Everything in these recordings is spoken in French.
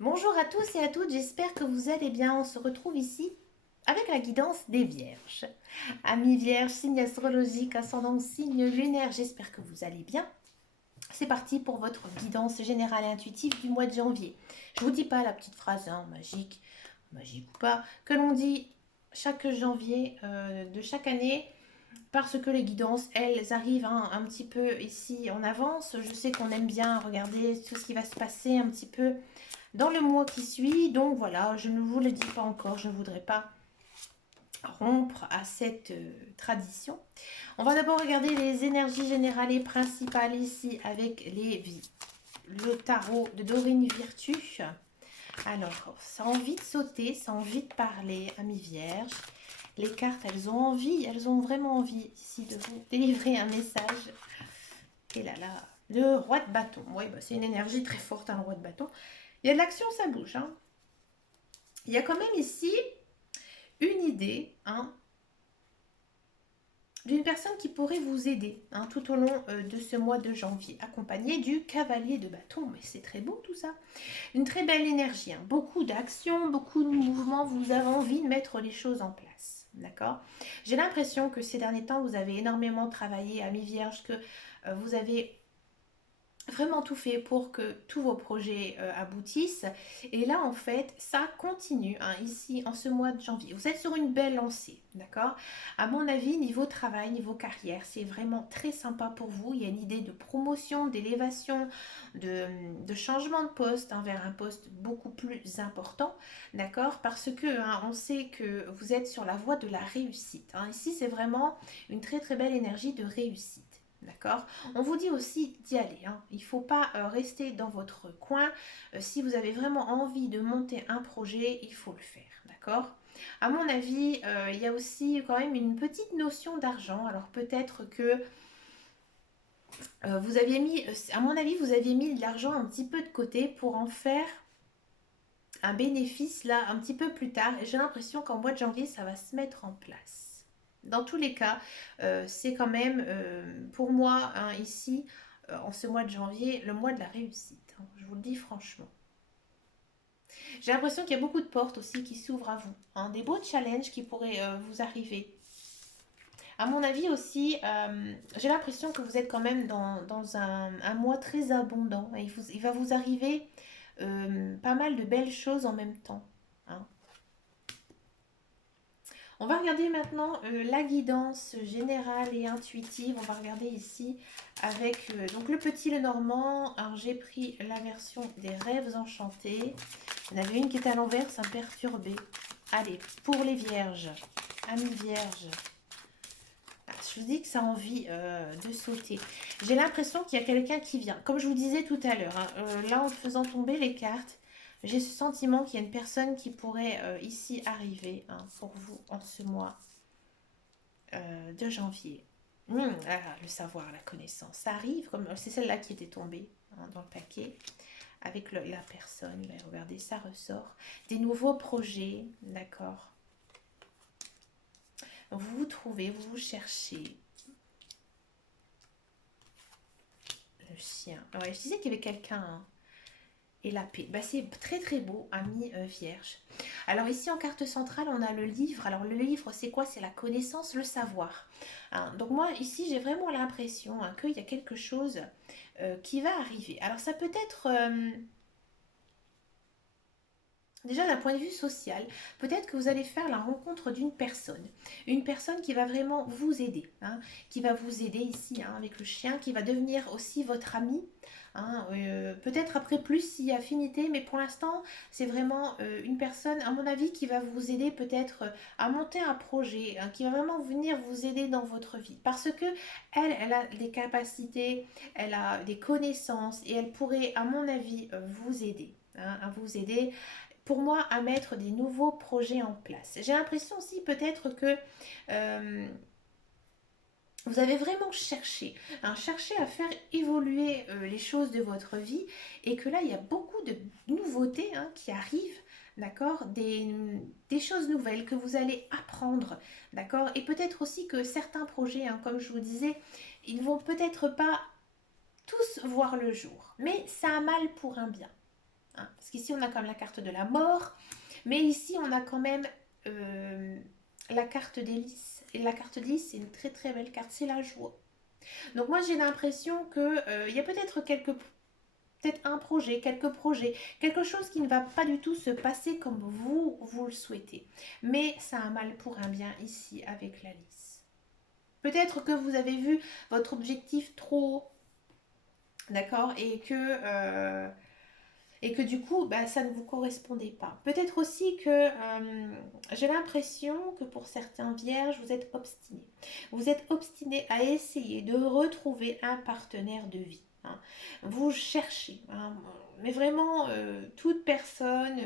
Bonjour à tous et à toutes, j'espère que vous allez bien. On se retrouve ici avec la guidance des Vierges. Amis Vierges, signe astrologique, ascendant signe lunaire, j'espère que vous allez bien. C'est parti pour votre guidance générale et intuitive du mois de janvier. Je vous dis pas la petite phrase magique, magique ou pas, que l'on dit chaque janvier de chaque année parce que les guidances, elles arrivent un petit peu ici en avance. Je sais qu'on aime bien regarder tout ce qui va se passer un petit peu dans le mois qui suit. Donc voilà, je ne vous le dis pas encore, je ne voudrais pas rompre à cette tradition. On va d'abord regarder les énergies générales et principales ici avec le tarot de Dorine Virtue. Alors, ça a envie de sauter, ça a envie de parler, amis vierges. Les cartes, elles ont envie, elles ont vraiment envie ici de vous délivrer un message. Et là là, le roi de bâton. Oui, bah, c'est une énergie très forte, un roi de bâton. Il y a de l'action, ça bouge. Hein. Il y a quand même ici une idée d'une personne qui pourrait vous aider tout au long de ce mois de janvier, accompagné du cavalier de bâton. Mais c'est très beau tout ça. Une très belle énergie, beaucoup d'actions, beaucoup de mouvements. Vous avez envie de mettre les choses en place. D'accord. J'ai l'impression que ces derniers temps, vous avez énormément travaillé, amis vierges, que vous avez vraiment tout fait pour que tous vos projets aboutissent. Et là, en fait, ça continue ici en ce mois de janvier. Vous êtes sur une belle lancée, d'accord. À mon avis, niveau travail, niveau carrière, c'est vraiment très sympa pour vous. Il y a une idée de promotion, d'élévation, de changement de poste vers un poste beaucoup plus important, d'accord. Parce que on sait que vous êtes sur la voie de la réussite. Ici, c'est vraiment une très très belle énergie de réussite. D'accord. On vous dit aussi d'y aller. Il ne faut pas rester dans votre coin. Si vous avez vraiment envie de monter un projet, il faut le faire. D'accord. À mon avis, il y a aussi quand même une petite notion d'argent. Alors peut-être que vous aviez mis, à mon avis, vous aviez mis de l'argent un petit peu de côté pour en faire un bénéfice là un petit peu plus tard. Et j'ai l'impression qu'en mois de janvier, ça va se mettre en place. Dans tous les cas, c'est quand même pour moi ici, en ce mois de janvier, le mois de la réussite. Je vous le dis franchement. J'ai l'impression qu'il y a beaucoup de portes aussi qui s'ouvrent à vous. Des beaux challenges qui pourraient vous arriver. À mon avis aussi, j'ai l'impression que vous êtes quand même dans un mois très abondant. Et il va vous arriver pas mal de belles choses en même temps. Hein. On va regarder maintenant la guidance générale et intuitive. On va regarder ici avec donc le petit le normand. Alors j'ai pris la version des rêves enchantés. Il y en avait une qui était à l'envers, ça me perturbait. Allez, pour les vierges, amis vierges. Je vous dis que ça a envie de sauter. J'ai l'impression qu'il y a quelqu'un qui vient. Comme je vous disais tout à l'heure, là en faisant tomber les cartes, j'ai ce sentiment qu'il y a une personne qui pourrait ici arriver pour vous en ce mois de janvier. Le savoir, la connaissance, ça arrive. C'est celle-là qui était tombée dans le paquet avec la personne. Regardez, ça ressort. Des nouveaux projets, d'accord. Vous vous trouvez, vous vous cherchez. Le chien. Ouais, je disais qu'il y avait quelqu'un et la paix. Bah, c'est très très beau, ami vierge. Alors ici en carte centrale, on a le livre. Alors le livre, c'est quoi? C'est la connaissance, le savoir. Donc moi, ici, j'ai vraiment l'impression qu'il y a quelque chose qui va arriver. Alors ça peut être... déjà d'un point de vue social, peut-être que vous allez faire la rencontre d'une personne. Une personne qui va vraiment vous aider. Qui va vous aider ici avec le chien, qui va devenir aussi votre ami. Peut-être après plus s'il y a affinité, mais pour l'instant, c'est vraiment une personne, à mon avis, qui va vous aider peut-être à monter un projet, qui va vraiment venir vous aider dans votre vie. Parce que elle a des capacités, elle a des connaissances et elle pourrait, à mon avis, vous aider. À vous aider pour moi à mettre des nouveaux projets en place. J'ai l'impression aussi peut-être que euh, vous avez vraiment cherché à faire évoluer les choses de votre vie et que là il y a beaucoup de nouveautés qui arrivent. D'accord, des choses nouvelles que vous allez apprendre, d'accord, et peut-être aussi que certains projets, comme je vous disais, ils vont peut-être pas tous voir le jour, mais ça a mal pour un bien. hein. Parce qu'ici, on a quand même la carte de la mort, mais ici, on a quand même euh, la carte des lys. Et la carte des lys, c'est une très très belle carte, c'est la joie. Donc moi, j'ai l'impression que il y a peut-être un projet, quelques projets, quelque chose qui ne va pas du tout se passer comme vous le souhaitez. Mais ça a un mal pour un bien ici avec la lys. Peut-être que vous avez vu votre objectif trop haut, d'accord, et que du coup, bah, ça ne vous correspondait pas. Peut-être aussi que j'ai l'impression que pour certains vierges, vous êtes obstinés. Vous êtes obstinés à essayer de retrouver un partenaire de vie, hein. Vous cherchez, hein, mais vraiment, toute personne,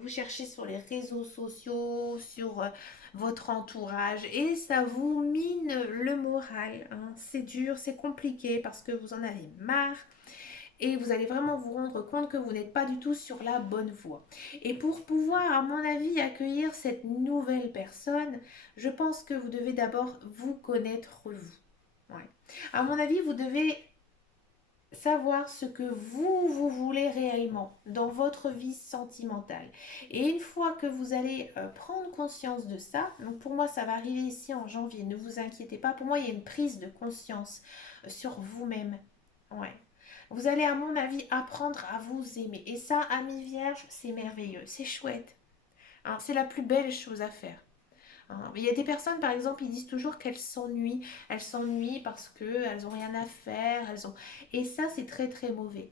vous cherchez sur les réseaux sociaux, sur votre entourage, et ça vous mine le moral, hein. C'est dur, c'est compliqué parce que vous en avez marre et vous allez vraiment vous rendre compte que vous n'êtes pas du tout sur la bonne voie. Et pour pouvoir, à mon avis, accueillir cette nouvelle personne, je pense que vous devez d'abord vous connaître vous. Ouais. À mon avis, vous devez savoir ce que vous voulez réellement dans votre vie sentimentale. Et une fois que vous allez prendre conscience de ça, donc pour moi ça va arriver ici en janvier, ne vous inquiétez pas, pour moi il y a une prise de conscience sur vous-même. Ouais. Vous allez, à mon avis, apprendre à vous aimer. Et ça, ami vierge, c'est merveilleux, c'est chouette, hein. C'est la plus belle chose à faire, hein. Il y a des personnes, par exemple, ils disent toujours qu'elles s'ennuient. Elles s'ennuient parce qu'elles n'ont rien à faire. Et ça, c'est très très mauvais.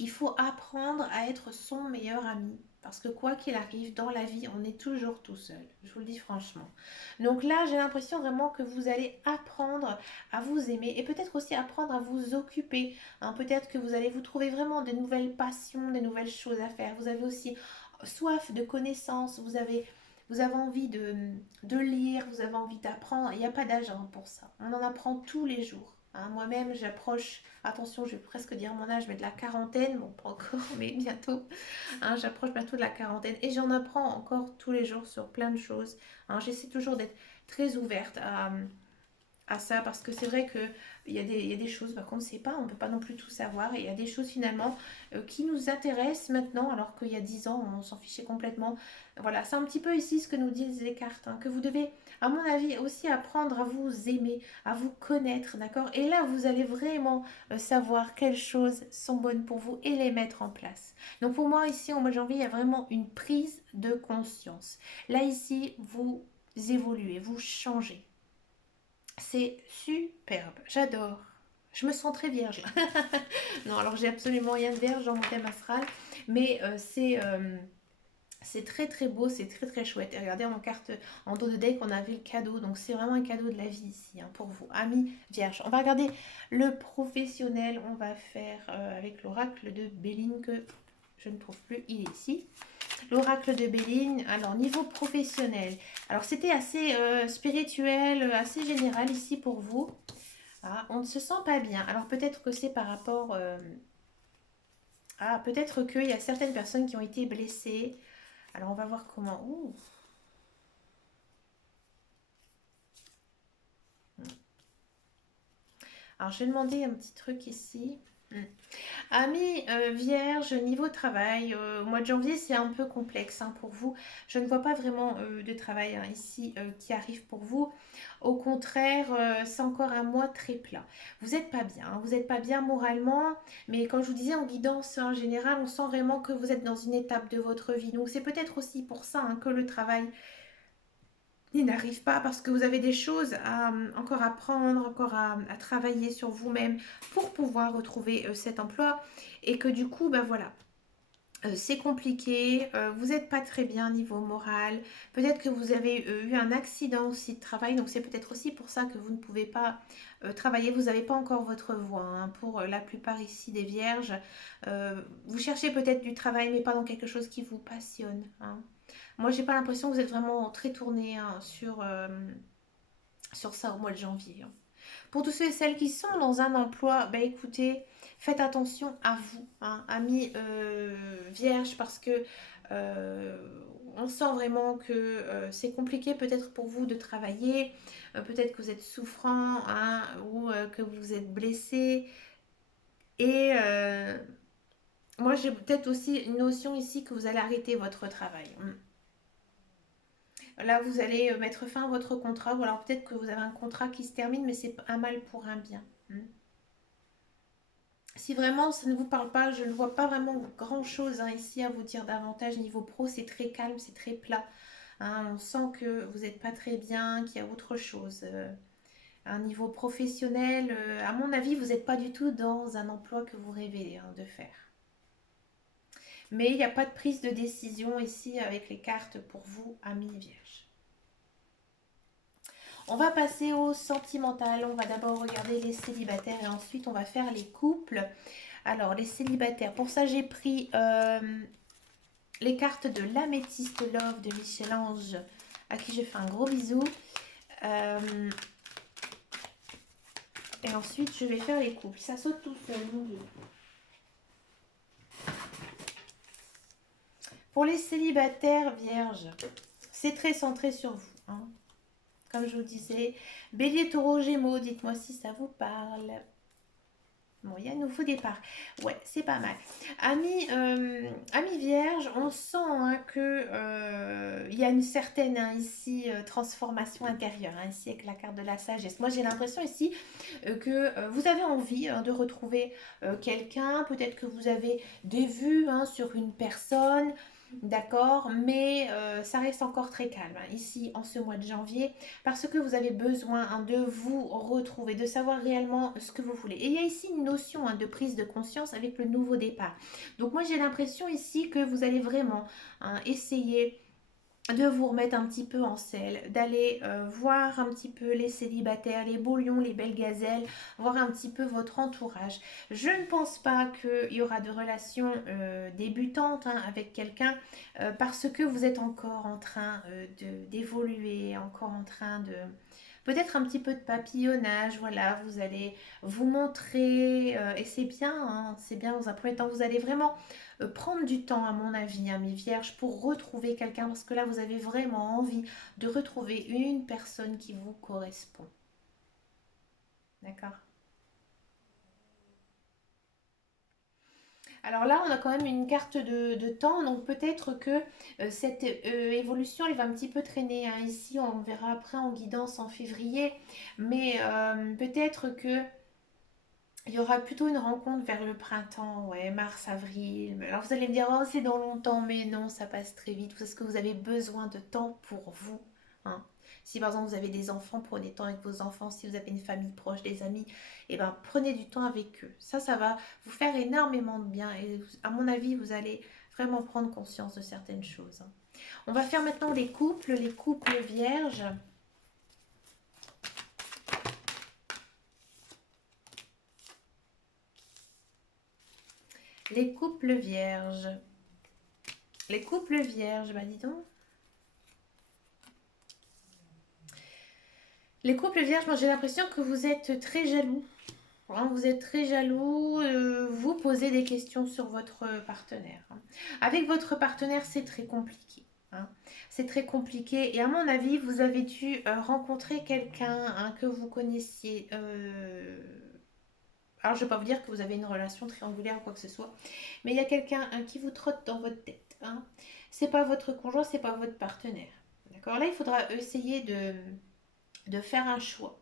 Il faut apprendre à être son meilleur ami. Parce que quoi qu'il arrive dans la vie, on est toujours tout seul. Je vous le dis franchement. Donc là, j'ai l'impression vraiment que vous allez apprendre à vous aimer et peut-être aussi apprendre à vous occuper, hein. Peut-être que vous allez vous trouver vraiment de nouvelles passions, des nouvelles choses à faire. Vous avez aussi soif de connaissances, vous avez envie de lire, vous avez envie d'apprendre. Il n'y a pas d'âge, hein, pour ça. On en apprend tous les jours, hein. Moi-même, j'approche, attention, je vais presque dire mon âge, mais de la quarantaine, bon, pas encore, mais bientôt, hein, j'approche bientôt de la quarantaine et j'en apprends encore tous les jours sur plein de choses, hein. J'essaie toujours d'être très ouverte à ça parce que c'est vrai qu'il il y a des choses qu'on ne sait pas, on ne peut pas non plus tout savoir et il y a des choses finalement qui nous intéressent maintenant alors qu'il y a 10 ans on s'en fichait complètement. Voilà, c'est un petit peu ici ce que nous disent les cartes, hein, que vous devez à mon avis aussi apprendre à vous aimer, à vous connaître, d'accord. Et là vous allez vraiment savoir quelles choses sont bonnes pour vous et les mettre en place. Donc pour moi ici au mois de janvier il y a vraiment une prise de conscience. Là ici vous évoluez, vous changez. C'est superbe, j'adore. Je me sens très vierge. Non, alors j'ai absolument rien de vierge dans mon thème astral, mais c'est très très beau, c'est très très chouette. Et regardez en carte, en dos de deck, on avait le cadeau, donc c'est vraiment un cadeau de la vie ici, hein, pour vous, amis vierges. On va regarder le professionnel, on va faire avec l'oracle de Béline que je ne trouve plus, il est ici. L'oracle de Béline, alors niveau professionnel, alors c'était assez spirituel, assez général ici pour vous. Ah, on ne se sent pas bien. Alors peut-être que c'est par rapport à... Peut-être qu'il y a certaines personnes qui ont été blessées. Alors on va voir comment... Ouh. Alors je vais demander un petit truc ici. Amis vierge, niveau travail, au mois de janvier c'est un peu complexe, hein, pour vous. Je ne vois pas vraiment de travail, hein, ici qui arrive pour vous. Au contraire, c'est encore un mois très plat. Vous n'êtes pas bien, hein, vous n'êtes pas bien moralement, mais comme je vous disais en guidance en général, on sent vraiment que vous êtes dans une étape de votre vie. Donc c'est peut-être aussi pour ça, hein, que le travail il n'arrive pas parce que vous avez des choses à encore apprendre, encore à travailler sur vous-même pour pouvoir retrouver cet emploi et que du coup, ben voilà, c'est compliqué, vous n'êtes pas très bien niveau moral, peut-être que vous avez eu un accident aussi de travail, donc c'est peut-être aussi pour ça que vous ne pouvez pas travailler, vous n'avez pas encore votre voie, hein, pour la plupart ici des vierges. Vous cherchez peut-être du travail mais pas dans quelque chose qui vous passionne, hein. Moi j'ai pas l'impression que vous êtes vraiment très tourné, hein, sur ça au mois de janvier, hein. Pour tous ceux et celles qui sont dans un emploi, bah écoutez, faites attention à vous, hein, amis vierges, parce que euh, on sent vraiment que c'est compliqué peut-être pour vous de travailler, peut-être que vous êtes souffrant, hein, ou que vous êtes blessé. Et Moi, j'ai peut-être aussi une notion ici que vous allez arrêter votre travail. Là, vous allez mettre fin à votre contrat, ou alors peut-être que vous avez un contrat qui se termine, mais c'est un mal pour un bien. Si vraiment ça ne vous parle pas, je ne vois pas vraiment grand-chose ici à vous dire davantage. Niveau pro, c'est très calme, c'est très plat. On sent que vous n'êtes pas très bien, qu'il y a autre chose. Un niveau professionnel, à mon avis, vous n'êtes pas du tout dans un emploi que vous rêvez de faire. Mais il n'y a pas de prise de décision ici avec les cartes pour vous, amis vierges. On va passer au sentimental. On va d'abord regarder les célibataires et ensuite on va faire les couples. Alors, les célibataires. Pour ça, j'ai pris les cartes de l'Améthyste Love de Michel-Ange, à qui je fais un gros bisou. Et ensuite, je vais faire les couples. Ça saute tout seul, mon Dieu. Pour les célibataires vierges, c'est très centré sur vous. Comme je vous disais, Bélier, Taureau, Gémeaux, dites-moi si ça vous parle. Bon, il y a un nouveau départ. Ouais, c'est pas mal. Amis Vierge, on sent que il y a une certaine ici transformation intérieure, ici avec la carte de la sagesse. Moi, j'ai l'impression ici que vous avez envie de retrouver quelqu'un. Peut-être que vous avez des vues sur une personne. D'accord, mais ça reste encore très calme ici en ce mois de janvier parce que vous avez besoin de vous retrouver, de savoir réellement ce que vous voulez. Et il y a ici une notion de prise de conscience avec le nouveau départ. Donc moi j'ai l'impression ici que vous allez vraiment essayer de vous remettre un petit peu en selle, d'aller voir un petit peu les célibataires, les beaux lions, les belles gazelles, voir un petit peu votre entourage. Je ne pense pas qu'il y aura de relations débutantes avec quelqu'un parce que vous êtes encore en train d'évoluer, encore en train de peut-être un petit peu de papillonnage, voilà, vous allez vous montrer, et c'est bien dans un premier temps, vous allez vraiment prendre du temps à mon avis, mes vierges, pour retrouver quelqu'un, parce que là, vous avez vraiment envie de retrouver une personne qui vous correspond. D'accord. Alors là, on a quand même une carte de temps, donc peut-être que cette évolution, elle va un petit peu traîner. Ici, on verra après en guidance en février, mais peut-être que il y aura plutôt une rencontre vers le printemps, ouais, mars, avril. Alors vous allez me dire, oh, c'est dans longtemps, mais non, ça passe très vite, parce que vous avez besoin de temps pour vous. hein. Si par exemple vous avez des enfants, prenez du temps avec vos enfants. Si vous avez une famille proche, des amis, eh ben, prenez du temps avec eux. Ça va vous faire énormément de bien. Et à mon avis, vous allez vraiment prendre conscience de certaines choses. On va faire maintenant les couples vierges. Les couples vierges. Les couples vierges, bah dis donc. Les couples vierges, moi j'ai l'impression que vous êtes très jaloux. Vous êtes très jaloux, vous posez des questions sur votre partenaire. Avec votre partenaire, c'est très compliqué. C'est très compliqué et à mon avis, vous avez dû rencontrer quelqu'un que vous connaissiez. Alors, je ne vais pas vous dire que vous avez une relation triangulaire ou quoi que ce soit, mais il y a quelqu'un qui vous trotte dans votre tête. C'est pas votre conjoint, c'est pas votre partenaire. D'accord. Là, il faudra essayer de faire un choix.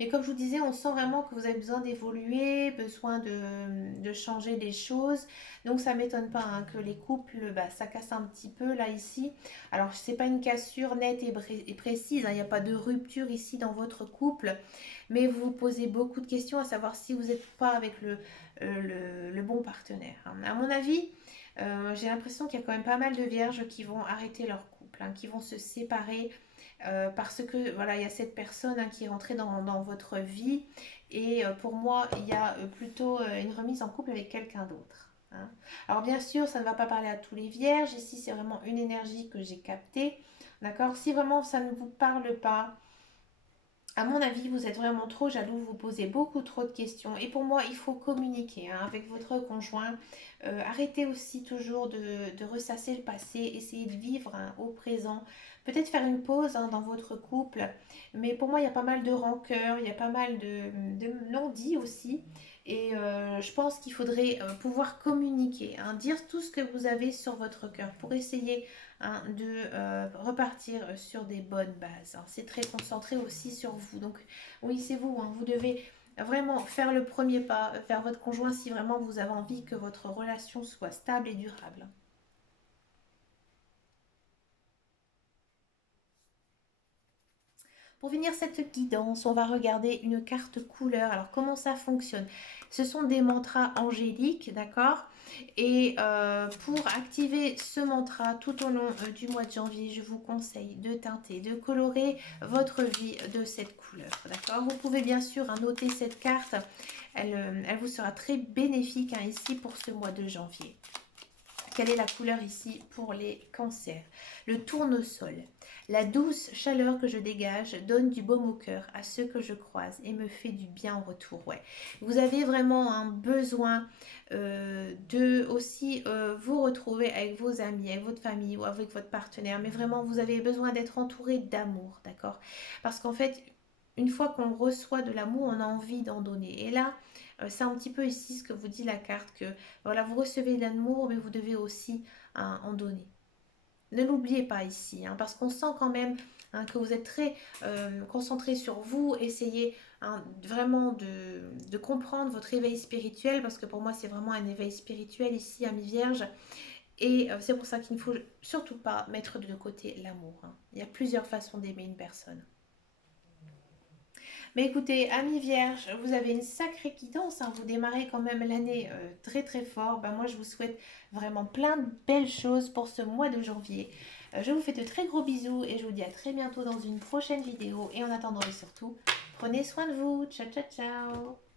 Mais comme je vous disais, on sent vraiment que vous avez besoin d'évoluer, besoin de changer les choses. Donc ça ne m'étonne pas que les couples, ça casse un petit peu là ici. Alors c'est pas une cassure nette et précise, il n'y a pas de rupture ici dans votre couple, mais vous vous posez beaucoup de questions à savoir si vous n'êtes pas avec le bon partenaire. À mon avis, j'ai l'impression qu'il y a quand même pas mal de vierges qui vont arrêter leur couple, qui vont se séparer parce que voilà, il y a cette personne qui est rentrée dans votre vie et pour moi, il y a plutôt une remise en couple avec quelqu'un d'autre. Alors bien sûr, ça ne va pas parler à tous les vierges. Ici, c'est vraiment une énergie que j'ai captée. D'accord. Si vraiment ça ne vous parle pas, à mon avis, vous êtes vraiment trop jaloux, vous posez beaucoup trop de questions. Et pour moi, il faut communiquer avec votre conjoint. Arrêtez aussi toujours de ressasser le passé. Essayez de vivre au présent. Peut-être faire une pause dans votre couple. Mais pour moi, il y a pas mal de rancœur, il y a pas mal de non-dits aussi. Et je pense qu'il faudrait pouvoir communiquer, hein, dire tout ce que vous avez sur votre cœur pour essayer, hein, de repartir sur des bonnes bases, hein. C'est très concentré aussi sur vous. Donc oui, c'est vous, hein, vous devez vraiment faire le premier pas vers votre conjoint si vraiment vous avez envie que votre relation soit stable et durable. Pour finir cette guidance, on va regarder une carte couleur. Alors comment ça fonctionne? Ce sont des mantras angéliques, d'accord? Et pour activer ce mantra tout au long du mois de janvier, je vous conseille de teinter, de colorer votre vie de cette couleur, d'accord? Vous pouvez bien sûr, hein, noter cette carte. Elle vous sera très bénéfique, hein, ici pour ce mois de janvier. Quelle est la couleur ici pour les cancers? Le tournesol. La douce chaleur que je dégage donne du baume au cœur à ceux que je croise et me fait du bien en retour. Ouais. Vous avez vraiment un besoin de aussi vous retrouver avec vos amis, avec votre famille ou avec votre partenaire. Mais vraiment, vous avez besoin d'être entouré d'amour, d'accord? Parce qu'en fait, une fois qu'on reçoit de l'amour, on a envie d'en donner. Et là, c'est un petit peu ici ce que vous dit la carte, que voilà, vous recevez de l'amour, mais vous devez aussi, hein, en donner. Ne l'oubliez pas ici, hein, parce qu'on sent quand même, hein, que vous êtes très concentré sur vous. Essayez, hein, vraiment de comprendre votre éveil spirituel, parce que pour moi c'est vraiment un éveil spirituel ici, ami Vierge. Et c'est pour ça qu'il ne faut surtout pas mettre de côté l'amour, hein. Il y a plusieurs façons d'aimer une personne. Mais écoutez, amis vierges, vous avez une sacrée guidance, hein. Vous démarrez quand même l'année très très fort. Ben, moi, je vous souhaite vraiment plein de belles choses pour ce mois de janvier. Je vous fais de très gros bisous et je vous dis à très bientôt dans une prochaine vidéo. Et en attendant et surtout, prenez soin de vous. Ciao, ciao, ciao.